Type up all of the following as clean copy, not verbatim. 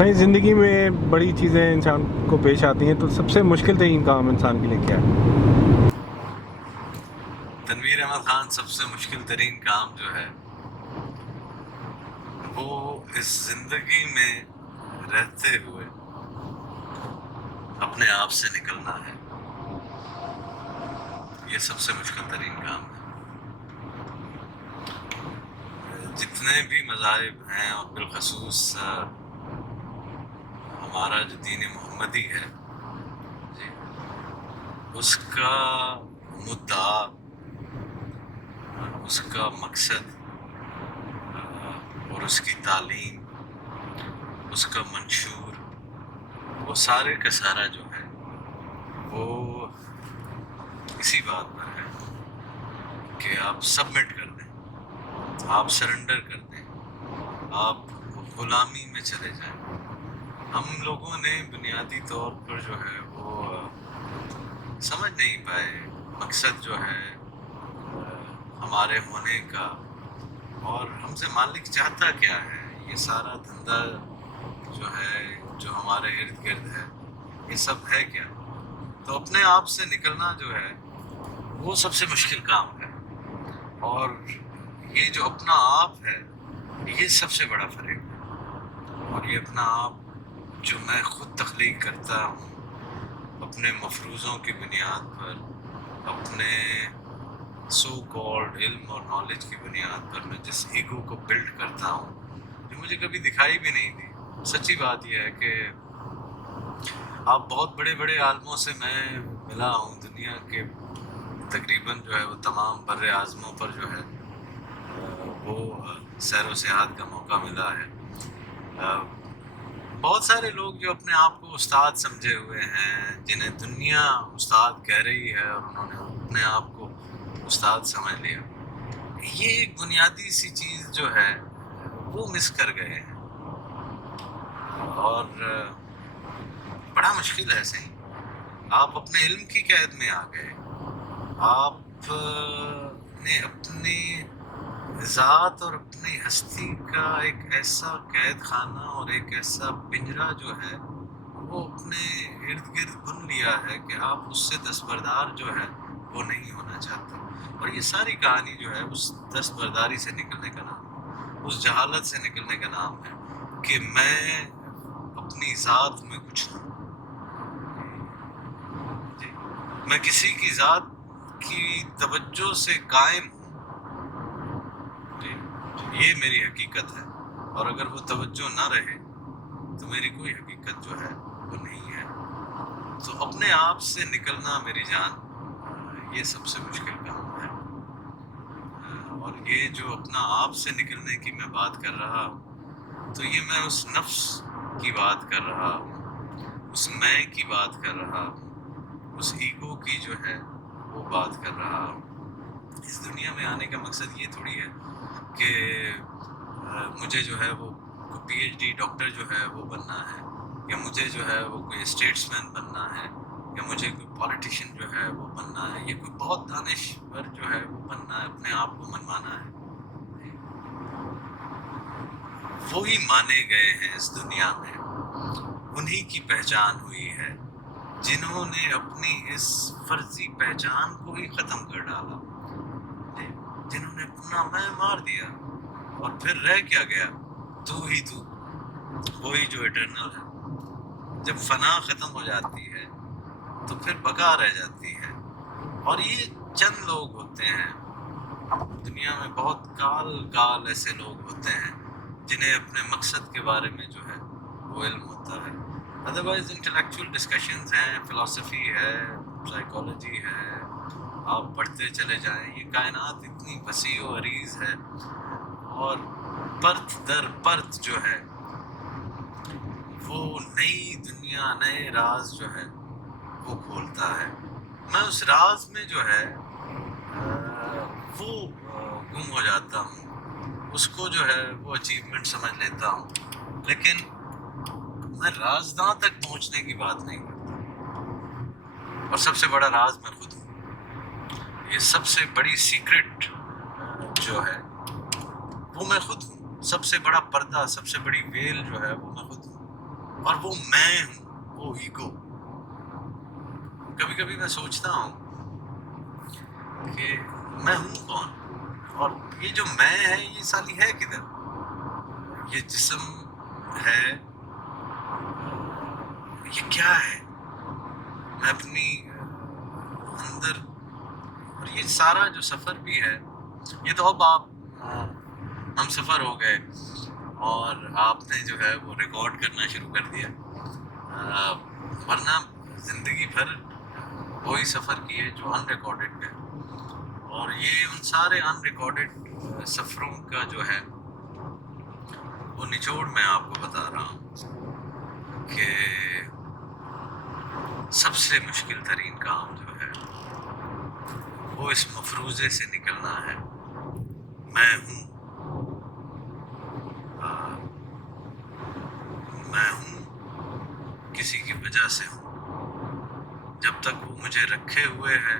صحیح زندگی میں بڑی چیزیں انسان کو پیش آتی ہیں، تو سب سے مشکل ترین کام انسان کے لیے کیا ہے؟ تنویر احمد خان، سب سے مشکل ترین کام جو ہے وہ اس زندگی میں رہتے ہوئے اپنے آپ سے نکلنا ہے۔ یہ سب سے مشکل ترین کام ہے۔ جتنے بھی مذاہب ہیں اور بالخصوص ہمارا جو دین محمدی ہے جی، اس کا مدعا، اس کا مقصد اور اس کی تعلیم، اس کا منشور، وہ سارے کا سارا جو ہے وہ اسی بات پر ہے کہ آپ سبمٹ کر دیں، آپ سرنڈر کر دیں، آپ غلامی میں چلے جائیں۔ ہم لوگوں نے بنیادی طور پر جو ہے وہ سمجھ نہیں پائے مقصد جو ہے ہمارے ہونے کا، اور ہم سے مالک چاہتا کیا ہے۔ یہ سارا دھندا جو ہے، جو ہمارے ارد گرد ہے، یہ سب ہے کیا؟ تو اپنے آپ سے نکلنا جو ہے وہ سب سے مشکل کام ہے، اور یہ جو اپنا آپ ہے یہ سب سے بڑا فریب ہے۔ اور یہ اپنا آپ جو میں خود تخلیق کرتا ہوں اپنے مفروضوں کی بنیاد پر، اپنے سو کالڈ علم اور نالج کی بنیاد پر، میں جس ایگو کو بلڈ کرتا ہوں جو مجھے کبھی دکھائی بھی نہیں دی۔ سچی بات یہ ہے کہ آپ بہت بڑے بڑے عالموں سے میں ملا ہوں، دنیا کے تقریباً جو ہے وہ تمام بر اعظموں پر جو ہے وہ سیر و سیاحت کا موقع ملا ہے۔ بہت سارے لوگ جو اپنے آپ کو استاد سمجھے ہوئے ہیں، جنہیں دنیا استاد کہہ رہی ہے اور انہوں نے اپنے آپ کو استاد سمجھ لیا، یہ ایک بنیادی سی چیز جو ہے وہ مس کر گئے ہیں، اور بڑا مشکل ہے۔ صحیح، آپ اپنے علم کی قید میں آ گئے، آپ نے اپنی ذات اور اپنی ہستی کا ایک ایسا قید خانہ اور ایک ایسا پنجرا جو ہے وہ اپنے ارد گرد بن لیا ہے کہ آپ اس سے دستبردار جو ہے وہ نہیں ہونا چاہتے۔ اور یہ ساری کہانی جو ہے اس دستبرداری سے نکلنے کا نام ہے، اس جہالت سے نکلنے کا نام ہے کہ میں اپنی ذات میں کچھ ہوں جی، میں کسی کی ذات کی توجہ سے قائم ہوں جی، یہ میری حقیقت ہے، اور اگر وہ توجہ نہ رہے تو میری کوئی حقیقت جو ہے وہ نہیں ہے۔ تو اپنے آپ سے نکلنا میری جان یہ سب سے مشکل کام ہے، اور یہ جو اپنا آپ سے نکلنے کی میں بات کر رہا ہوں تو یہ میں اس نفس کی بات کر رہا ہوں، اس میں کی بات کر رہا ہوں، اس ایگو کی جو ہے وہ بات کر رہا ہوں۔ اس دنیا میں آنے کا مقصد یہ تھوڑی ہے کہ مجھے جو ہے وہ کوئی پی ایچ ڈی ڈاکٹر جو ہے وہ بننا ہے، یا مجھے جو ہے وہ کوئی اسٹیٹس مین بننا ہے، یا مجھے کوئی پولیٹیشین جو ہے وہ بننا ہے، یا کوئی بہت دانشور جو ہے وہ بننا ہے، اپنے آپ کو منوانا ہے۔ وہی مانے گئے ہیں اس دنیا میں، انہی کی پہچان ہوئی ہے جنہوں نے اپنی اس فرضی پہچان کو ہی ختم کر ڈالا، جنہوں نے اپنا میں مار دیا، اور پھر رہ کیا گیا؟ تو ہی تو، وہی جو ایٹرنل ہے۔ جب فنا ختم ہو جاتی ہے تو پھر بقا رہ جاتی ہے، اور یہ چند لوگ ہوتے ہیں دنیا میں، بہت کال ایسے لوگ ہوتے ہیں جنہیں اپنے مقصد کے بارے میں جو ہے وہ علم ہوتا ہے۔ ادروائز انٹلیکچوئل ڈسکشنز ہیں، فلسفی ہے، سائیکالوجی ہے، آپ پڑھتے چلے جائیں۔ یہ کائنات اتنی وسیع و عریض ہے، اور پرت در پرت جو ہے وہ نئی دنیا، نئے راز جو ہے وہ کھولتا ہے۔ میں اس راز میں جو ہے وہ گم ہو جاتا ہوں، اس کو جو ہے وہ اچیومنٹ سمجھ لیتا ہوں، لیکن میں رازداں تک پہنچنے کی بات نہیں کرتا، اور سب سے بڑا راز میں خود ہوں۔ یہ سب سے بڑی سیکرٹ جو ہے وہ میں خود ہوں، سب سے بڑا پردہ، سب سے بڑی ویل جو ہے وہ میں خود ہوں۔ اور وہ میں ہوں، وہ ایگو. کبھی کبھی میں سوچتا ہوں کہ میں ہوں کون، اور یہ جو میں ہے یہ سالی ہے کدھر. یہ جسم ہے، یہ کیا ہے. میں اپنی اندر، اور یہ سارا جو سفر بھی ہے، یہ تو اب آپ ہم سفر ہو گئے اور آپ نے جو ہے وہ ریکارڈ کرنا شروع کر دیا. ورنہ زندگی بھر وہی سفر کیے جو ان ریکارڈڈ ہے. اور یہ ان سارے ان ریکارڈڈ سفروں کا جو ہے وہ نچوڑ میں آپ کو بتا رہا ہوں کہ سب سے مشکل ترین کام جو ہے وہ اس مفروضے سے نکلنا ہے. میں ہوں، میں ہوں کسی کی وجہ سے ہوں. جب تک وہ مجھے رکھے ہوئے ہے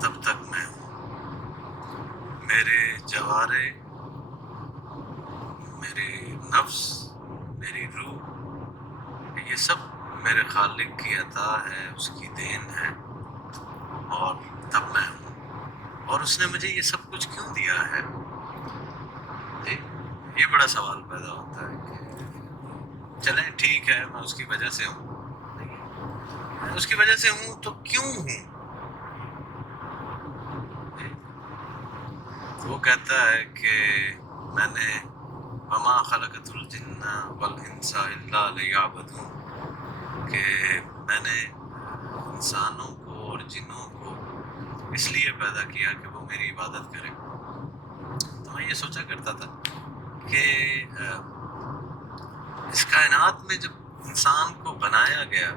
تب تک میں ہوں. میرے جوارے، میرے نفس، میری روح، یہ سب میرے خالق کی عطا ہے، اس کی دین ہے. اور تب میں ہوں. اور اس نے مجھے یہ سب کچھ کیوں دیا ہے؟ جی، یہ بڑا سوال پیدا ہوتا ہے کہ چلیں ٹھیک ہے میں اس کی وجہ سے ہوں، میں اس کی وجہ سے ہوں تو کیوں ہوں؟ وہ کہتا ہے کہ میں نے وما خلقت الجن والانس الا لیعبدون، کہ میں نے انسانوں کو اور جنوں کو اس لیے پیدا کیا کہ وہ میری عبادت کریں. تو میں یہ سوچا کرتا تھا کہ اس کائنات میں جب انسان کو بنایا گیا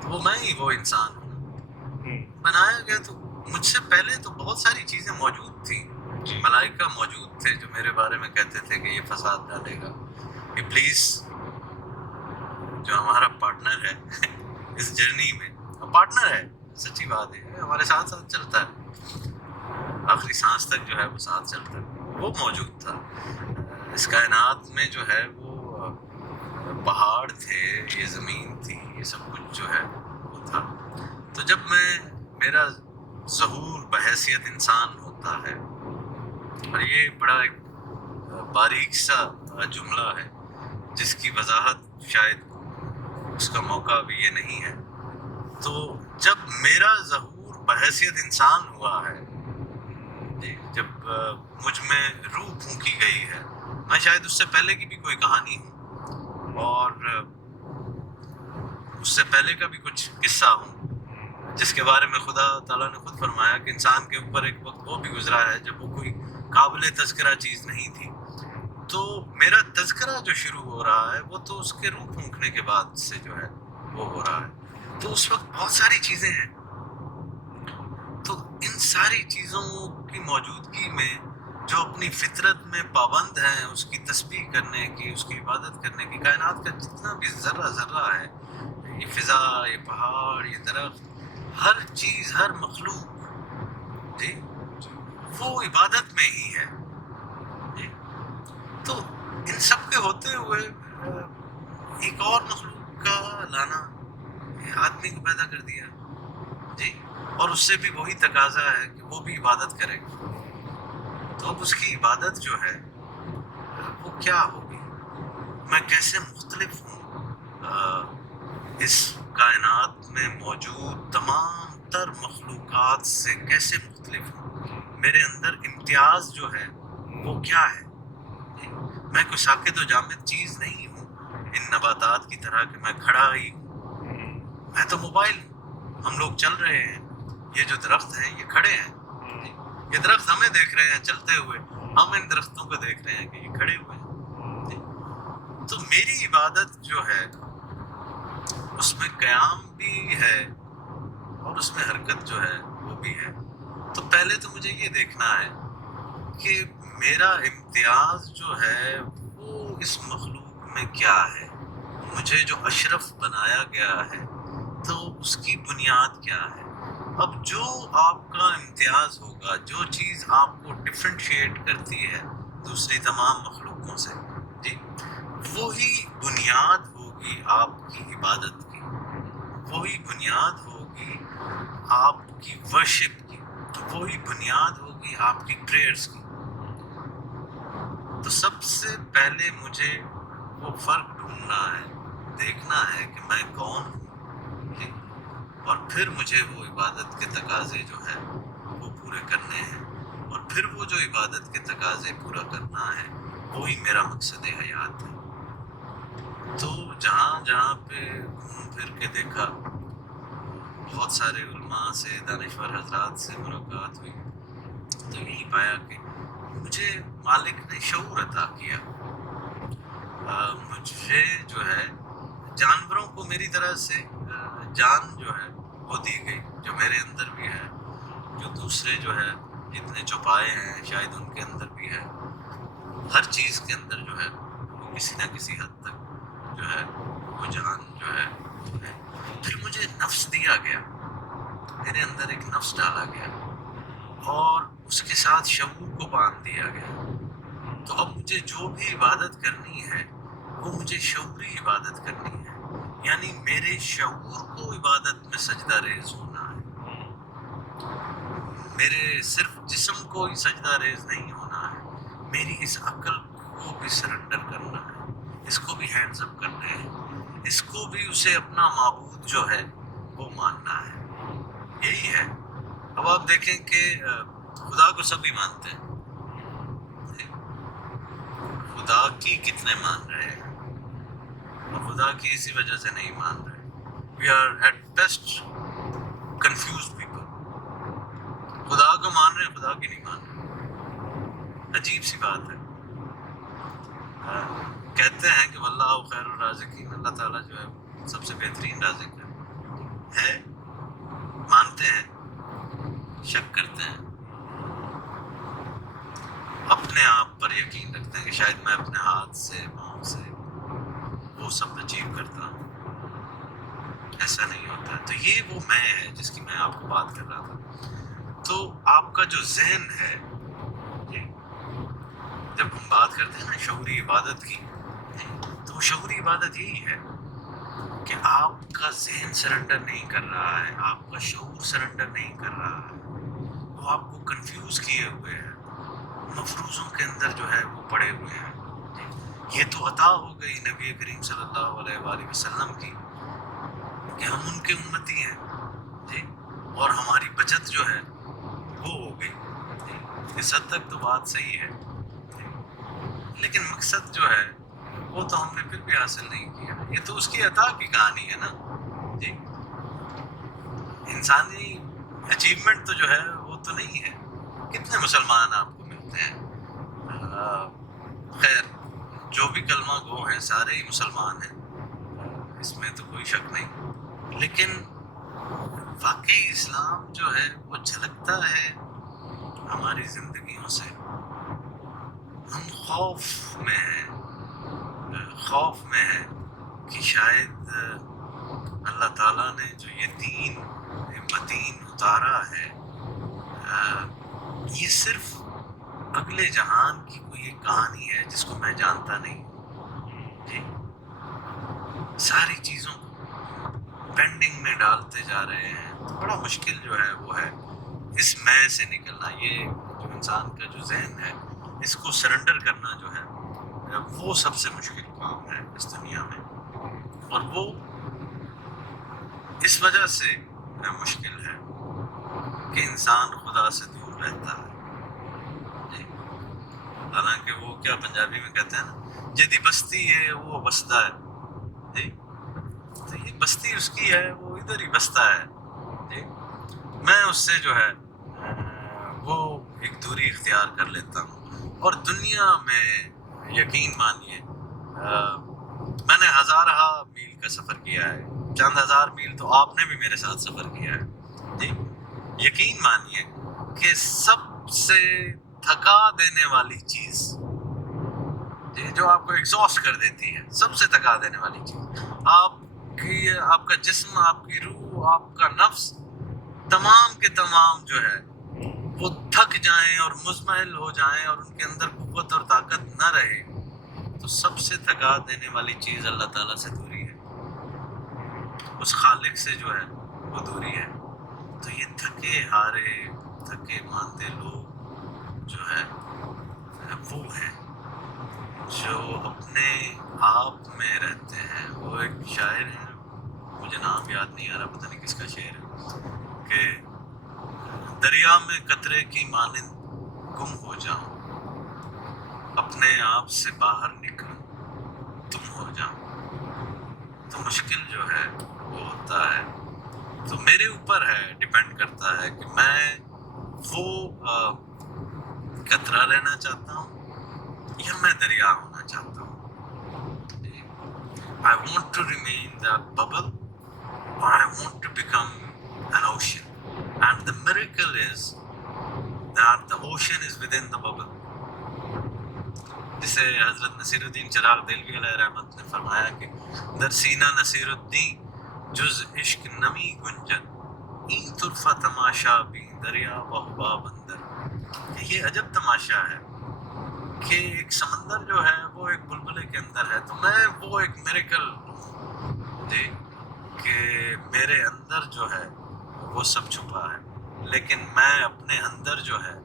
تو وہ میں ہی وہ انسان ہوں. بنایا گیا تو مجھ سے پہلے تو بہت ساری چیزیں موجود تھیں. ملائکہ موجود تھے جو میرے بارے میں کہتے تھے کہ یہ فساد ڈالے گا. ابلیس جو ہمارا پارٹنر ہے اس جرنی میں، پارٹنر ہے، سچی بات ہے، ہمارے ساتھ ساتھ چلتا ہے، آخری سانس تک جو ہے وہ ساتھ چلتا ہے، وہ موجود تھا. اس کائنات میں جو ہے وہ پہاڑ تھے، یہ زمین تھی، یہ سب کچھ جو ہے وہ تھا. تو جب میرا ظہور بحیثیت انسان ہوتا ہے، اور یہ بڑا ایک باریک سا جملہ ہے جس کی وضاحت شاید اس کا موقع بھی یہ نہیں ہے. تو جب میرا ظہور بحیثیت انسان ہوا ہے، جب مجھ میں روح پھونکی گئی ہے، میں شاید اس سے پہلے کی بھی کوئی کہانی ہوں اور اس سے پہلے کا بھی کچھ قصہ ہوں جس کے بارے میں خدا تعالیٰ نے خود فرمایا کہ انسان کے اوپر ایک وقت وہ بھی گزرا ہے جب وہ کوئی قابل تذکرہ چیز نہیں تھی. تو میرا تذکرہ جو شروع ہو رہا ہے وہ تو اس کے روح پھونکنے کے بعد سے جو ہے وہ ہو رہا ہے. تو اس وقت بہت ساری چیزیں ہیں. تو ان ساری چیزوں کی موجودگی میں جو اپنی فطرت میں پابند ہیں اس کی تسبیح کرنے کی، اس کی عبادت کرنے کی، کائنات کا جتنا بھی ذرہ ذرہ ہے، یہ فضا، یہ پہاڑ، یہ درخت، ہر چیز، ہر مخلوق، جی وہ عبادت میں ہی ہے. جی تو ان سب کے ہوتے ہوئے ایک اور مخلوق کا لانا، آدمی کو پیدا کر دیا، جی، اور اس سے بھی وہی تقاضا ہے کہ وہ بھی عبادت کرے. تو اب اس کی عبادت جو ہے وہ کیا ہوگی؟ میں کیسے مختلف ہوں اس کائنات میں موجود تمام تر مخلوقات سے؟ کیسے مختلف ہوں؟ میرے اندر امتیاز جو ہے وہ کیا ہے؟ میں کوئی ساکت و جامد چیز نہیں ہوں ان نباتات کی طرح کہ میں کھڑا ہی ہوں. میں تو موبائل ہوں. ہم لوگ چل رہے ہیں، یہ جو درخت ہیں یہ کھڑے ہیں، یہ درخت ہمیں دیکھ رہے ہیں چلتے ہوئے، ہم ان درختوں کو دیکھ رہے ہیں کہ یہ کھڑے ہوئے ہیں. تو میری عبادت جو ہے اس میں قیام بھی ہے اور اس میں حرکت جو ہے وہ بھی ہے. تو پہلے تو مجھے یہ دیکھنا ہے کہ میرا امتیاز جو ہے وہ اس مخلوق میں کیا ہے. مجھے جو اشرف بنایا گیا ہے تو اس کی بنیاد کیا ہے؟ اب جو آپ کا امتیاز ہوگا، جو چیز آپ کو ڈفرینشیٹ کرتی ہے دوسری تمام مخلوقوں سے، جی، وہی بنیاد ہوگی ہوگی آپ کی عبادت کی، وہی بنیاد ہوگی آپ کی ورشپ کی، وہی بنیاد ہوگی آپ کی پریئرز کی. تو سب سے پہلے مجھے وہ فرق ڈھونڈنا ہے، دیکھنا ہے کہ میں کون ہوں، جی، اور پھر مجھے وہ عبادت کے تقاضے جو ہے وہ پورے کرنے ہیں، اور پھر وہ جو عبادت کے تقاضے پورا کرنا ہے وہی میرا مقصد حیات ہے. تو جہاں جہاں پہ گھوم پھر کے دیکھا، بہت سارے علماء سے، دانشور حضرات سے ملاقات ہوئی، تو یہی پایا کہ مجھے مالک نے شعور عطا کیا. مجھے جو ہے جانوروں کو میری طرح سے جان جو ہے وہ دی گئی، جو میرے اندر بھی ہے، جو دوسرے جو ہے جتنے چوپائے ہیں شاید ان کے اندر بھی ہے. ہر چیز کے اندر جو ہے وہ کسی نہ کسی حد تک جو ہے وہ جان جو ہے. پھر مجھے نفس دیا گیا، میرے اندر ایک نفس ڈالا گیا اور اس کے ساتھ شعور کو باندھ دیا گیا. تو اب مجھے جو بھی عبادت کرنی ہے وہ مجھے شعوری عبادت کرنی ہے، یعنی میرے شعور کو عبادت میں سجدہ ریز ہونا ہے. میرے صرف جسم کو ہی سجدہ ریز نہیں ہونا ہے، میری اس عقل کو بھی سرنڈر کرنا ہے، اس کو بھی ہینڈز اپ کرنا ہے، اس کو بھی اسے اپنا معبود جو ہے وہ ماننا ہے. یہی ہے. اب آپ دیکھیں کہ خدا کو سبھی مانتے ہیں، خدا کی کتنے مان رہے ہیں، اور خدا کی اسی وجہ سے نہیں مان رہے. We are at best confused people. خدا کو مان رہے ہیں، خدا کی نہیں مان رہے. عجیب سی بات ہے. کہتے ہیں کہ واللہ خیر الرازقین، اللہ تعالیٰ جو ہے سب سے بہترین رازق ہے. مانتے ہیں، شک کرتے ہیں، اپنے آپ پر یقین رکھتے ہیں کہ شاید میں اپنے ہاتھ سے پاؤں سے وہ سب اچیو کرتا ہوں. ایسا نہیں ہوتا. تو یہ وہ میں ہے جس کی میں آپ کو بات کر رہا تھا. تو آپ کا جو ذہن ہے، جب ہم بات کرتے ہیں نا شعوری عبادت کی، تو وہ شعوری عبادت یہی ہے کہ آپ کا ذہن سرنڈر نہیں کر رہا ہے، آپ کا شعور سرنڈر نہیں کر رہا ہے، وہ آپ کو کنفیوز کیے ہوئے ہے، مفروضوں کے اندر جو ہے وہ پڑے ہوئے ہیں. یہ تو عطا ہو گئی نبی کریم صلی اللہ علیہ وآلہ وسلم کی کہ ہم ان کے امتی ہیں، جی، اور ہماری بچت جو ہے وہ ہو گئی. اس حد تک تو بات صحیح ہے، لیکن مقصد جو ہے وہ تو ہم نے پھر بھی حاصل نہیں کیا. یہ تو اس کی عطا کی کہانی ہے نا، جی. انسانی اچیومنٹ تو جو ہے وہ تو نہیں ہے. کتنے مسلمان آپ کو ملتے ہیں، خیر جو بھی کلمہ گو ہیں سارے ہی مسلمان ہیں، اس میں تو کوئی شک نہیں، لیکن واقعی اسلام جو ہے وہ جھلکتا ہے ہماری زندگیوں سے. ہم خوف میں ہیں کہ شاید اللہ تعالیٰ نے جو یہ دین متین اتارا ہے، یہ صرف اگلے جہان کی کوئی ایک کہانی ہے جس کو میں جانتا نہیں. جی، ساری چیزوں کو پینڈنگ میں ڈالتے جا رہے ہیں. تو بڑا مشکل جو ہے وہ ہے اس میں سے نکلنا. یہ جو انسان کا جو ذہن ہے اس کو سرنڈر کرنا جو ہے وہ سب سے مشکل کام ہے اس دنیا میں، اور وہ اس وجہ سے مشکل ہے کہ انسان خدا سے دور رہتا ہے. جی، حالانکہ وہ کیا پنجابی میں کہتے ہیں نا، جدی بستی ہے وہ بستا ہے. جی، تو یہ بستی اس کی ہے، وہ ادھر ہی بستا ہے. جی، میں اس سے جو ہے وہ ایک دوری اختیار کر لیتا ہوں. اور دنیا میں یقین مانیے میں نے ہزارہ میل کا سفر کیا ہے، چند ہزار میل تو آپ نے بھی میرے ساتھ سفر کیا ہے. جی، یقین مانیے کہ سب سے تھکا دینے والی چیز، جی، جو آپ کو ایگزاسٹ کر دیتی ہے، سب سے تھکا دینے والی چیز، آپ کا جسم، آپ کی روح، آپ کا نفس، تمام کے تمام جو ہے وہ تھک جائیں اور مزمحل ہو جائیں اور ان کے اندر قوت اور طاقت نہ رہے، تو سب سے تھکا دینے والی چیز اللہ تعالیٰ سے دوری ہے. اس خالق سے جو ہے وہ دوری ہے. تو یہ تھکے ہارے تھکے ماندے لوگ جو ہے وہ ہیں جو اپنے آپ میں رہتے ہیں. وہ ایک شاعر ہیں, مجھے نام یاد نہیں آ رہا, پتہ نہیں کس کا شعر ہے, کہ دریا میں قطرے کی مانند گم ہو جاؤں, اپنے آپ سے باہر نکلوں تم ہو جاؤں. تو مشکل جو ہے وہ ہوتا ہے. تو میرے اوپر ہے, ڈیپینڈ کرتا ہے کہ میں وہ قطرہ رہنا چاہتا ہوں یا میں دریا ہونا چاہتا ہوں. I want to remain that bubble or I want to become an ocean. And the miracle is that the ocean is within the bubble. جسے حضرت نصیر الدین چراغ دہلوی علیہ رحمت نے فرمایا کہ در سینہ نصیر الدین جز عشق نمی گنجد این طرفہ تماشا بھی دریا و حباب اندر. یہ عجب تماشا ہے کہ ایک سمندر جو ہے وہ ایک بلبلے کے اندر ہے. تو میں وہ ایک میریکل جی کہ میرے اندر جو ہے وہ سب چھپا ہے, لیکن میں اپنے اندر جو ہے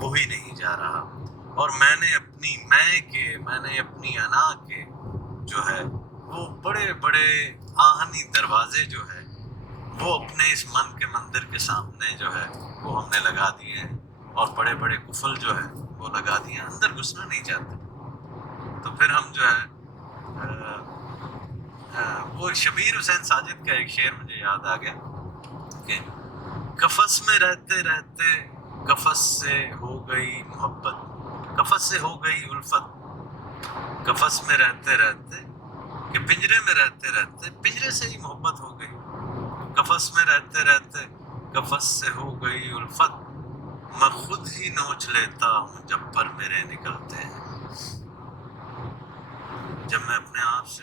وہی نہیں جا رہا. اور میں نے اپنی انا کے جو ہے وہ بڑے بڑے آہنی دروازے جو ہے وہ اپنے اس من کے مندر کے سامنے جو ہے وہ ہم نے لگا دیے ہیں, اور بڑے بڑے قفل جو ہے وہ لگا دیے ہیں, اندر گھسنا نہیں چاہتے. تو پھر ہم جو ہے وہ شبیر حسین ساجد کا ایک شعر مجھے یاد آ گیا کہ قفس میں رہتے رہتے قفس سے ہو گئی محبت, قفس سے ہو گئی الفت, قفس میں رہتے رہتے کہ پنجرے میں رہتے رہتے پنجرے سے ہی محبت ہو گئی. قفس میں رہتے رہتے قفس سے ہو گئی الفت, میں خود ہی نوچ لیتا ہوں جب پر میرے نکلتے ہیں. جب میں اپنے آپ سے